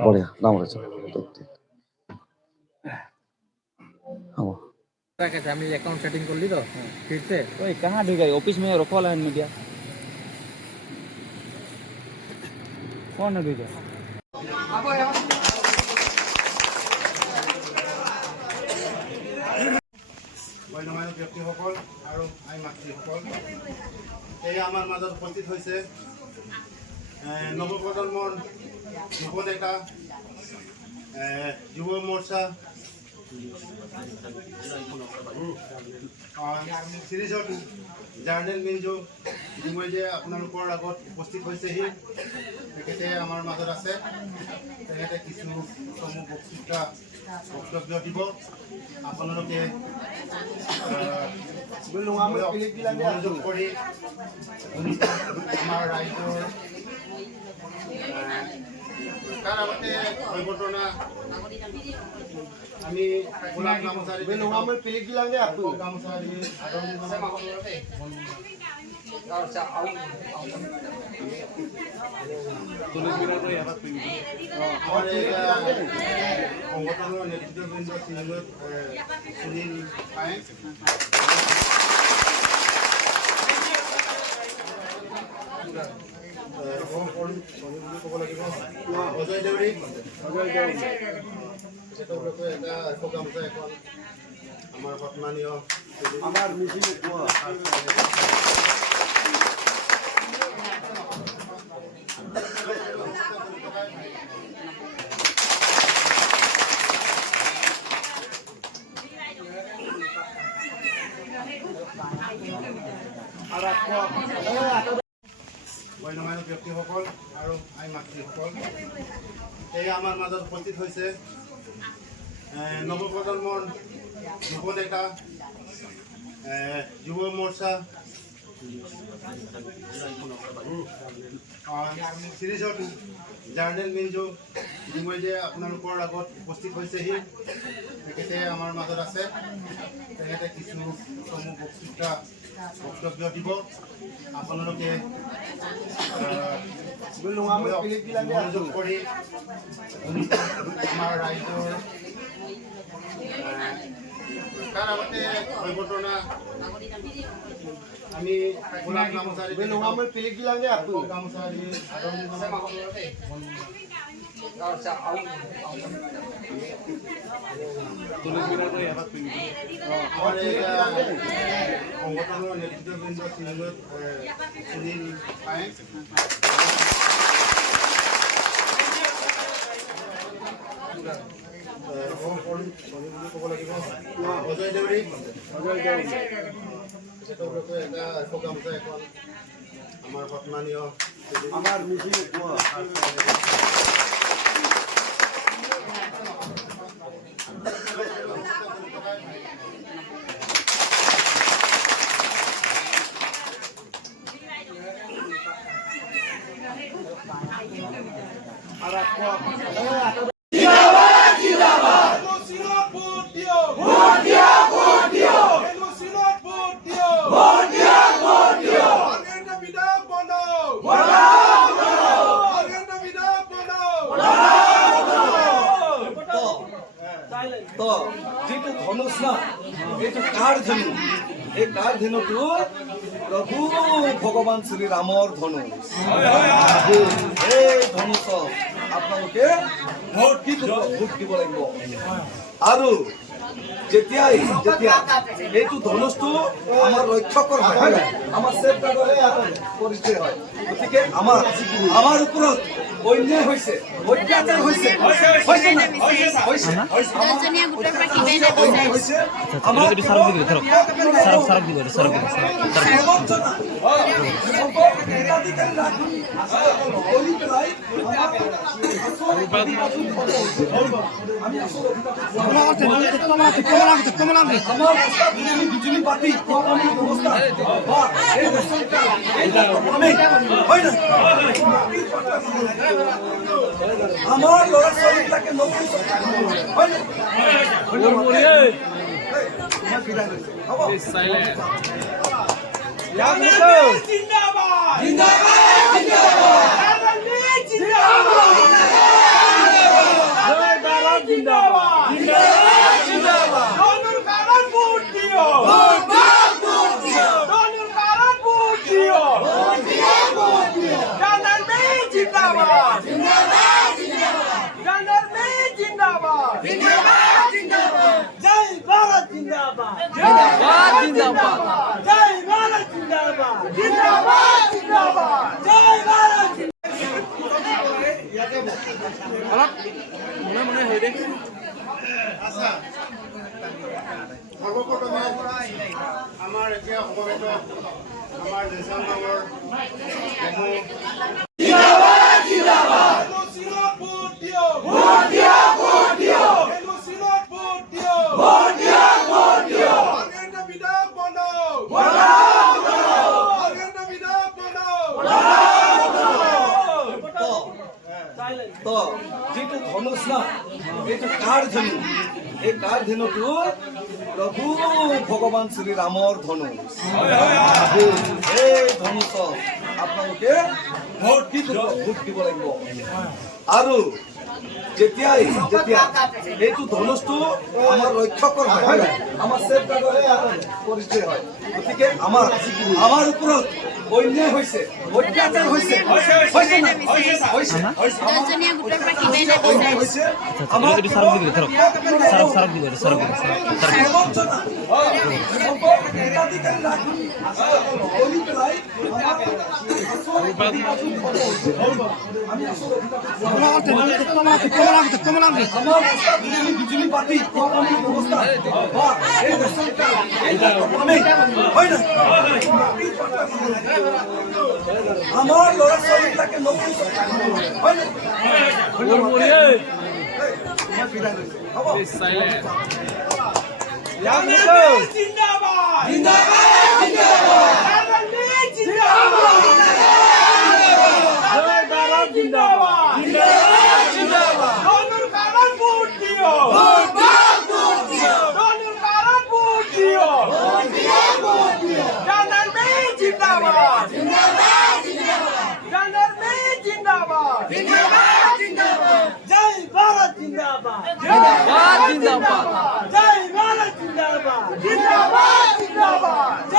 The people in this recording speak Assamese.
बढ़िया नाम रहे फैमिली अकाउंट सेटिंग कर ली तो फिर से ओए कहाँ ढुक गई ऑफिस में रखो वाला मीडिया कौन है ढुक গণ্যমান্য ব্যক্তিসকল আৰু আই মাতৃসকল এই আমাৰ মাজত উপস্থিত হৈছে নৱপ্ৰজন্মৰ যুৱনেতা যুৱ মৰ্চা চিৰিজত জাৰ্নেল মিঞ্জু ইতিমধ্যে আপোনালোকৰ আগত উপস্থিত হৈছেহি তেখেতে আমাৰ মাজত আছে তেখেতে কিছু সমূহ বক্তৃতা বক্তব্য দিব আপোনালোকে মনোযোগ কৰি আমাৰ ৰাইজৰ তাৰ আগতে ঘটনা আমি গোলাপ গামোচাৰী গামোচাৰী সংগঠনৰ নেতৃত্ববৃন্দ সুনীল পায়েং ক'ব লাগিব অজয় দেউৰী তেখেতলোকে এটা গামোচা এখন আমাৰ সন্মানীয় আমাৰ মিছিল গণ্যমান্য ব্যক্তিসকল আৰু আই মাতৃসকল এই আমাৰ মাজত উপস্থিত হৈছে নৱপ্ৰজন্মৰ যুৱনেতা যুৱ মৰ্চা চিৰিজত জাৰ্নেল মিঞ্জু ইতিমধ্যে আপোনালোকৰ আগত উপস্থিত হৈছেহি তেখেতে আমাৰ মাজত আছে তেখেতে কিছু সমূহ বক্তৃতা বক্তব্য দিব আপোনালোকে মনোযোগ কৰি আমাৰ ৰাইজৰ তাৰ আগতে ঘটনা আমি গোলাপ গামোচাৰী গামোচাৰী সংগঠনৰ নেতৃত্ববৃন্দ সুনীল পায়েং ক'ব লাগিব অজয় দেউৰী তেখেতলোকে এটা গামোচা এখন আমাৰ সন্মানীয় আমাৰ মিছিল तो जी धनुष ना ये कार धनु ये कार धनु तो प्रभु भगवान श्री रामर धनुष धनुष आपलोके भोट দিব লাগিব আৰু যেতিয়াই এইটো ধনুষটো আমাৰ ৰক্ষকৰ হয় আমাৰ সেফগাৰ্ডৰে পৰিচয় হয় গতিকে আমাৰ ওপৰত অন্যায় হৈছে অত্যাচাৰ হৈছে দহজনীয়া গোটৰ পৰা কিমান হৈছে আমাৰ যদি সাৰক দিলে ধৰো সাৰক দিলে বিজুলী বাতি আমাৰ ল'ৰা ছোৱালীবিলাকে নকৰি তোমাক বিদায় লৈছো হ'ব আচ্ছা সৰ্বপ্ৰথমে আমাৰ এতিয়া সমবেত আমাৰ দেশাংগৰ তো যিটো ধনুষ না এইটো কাৰ ধনু এই কাৰ ধনুটো প্ৰভু ভগৱান শ্ৰী ৰামৰ ধনুষ এই ধনুষ আপোনালোকে ভোট দিব লাগিব আৰু যেতিয়া এইটো ধনুষটো আমাৰ ৰক্ষকৰ হয় হয় নাই? আমাৰ চেফগাৰ্ডৰে পৰিচয় হয় গতিকে আমাৰ ওপৰত অন্যায় হৈছে অত্যাচাৰ হৈছে হৈছে না? হৈছে দহজনীয়া গোটৰ পৰা কিমানে অন্যায় বিচাৰিছে? হৈছে এটা একটু সাৰক দিকে ধৰো সাৰক দিকে সাৰক দিকে বিজুলী পাতি আমাৰ ল'ৰা ছোৱালীবিলাকে নকৰি হয় নে? তোমাক বিদায় লৈছো হ'ব জিন্দাবাদ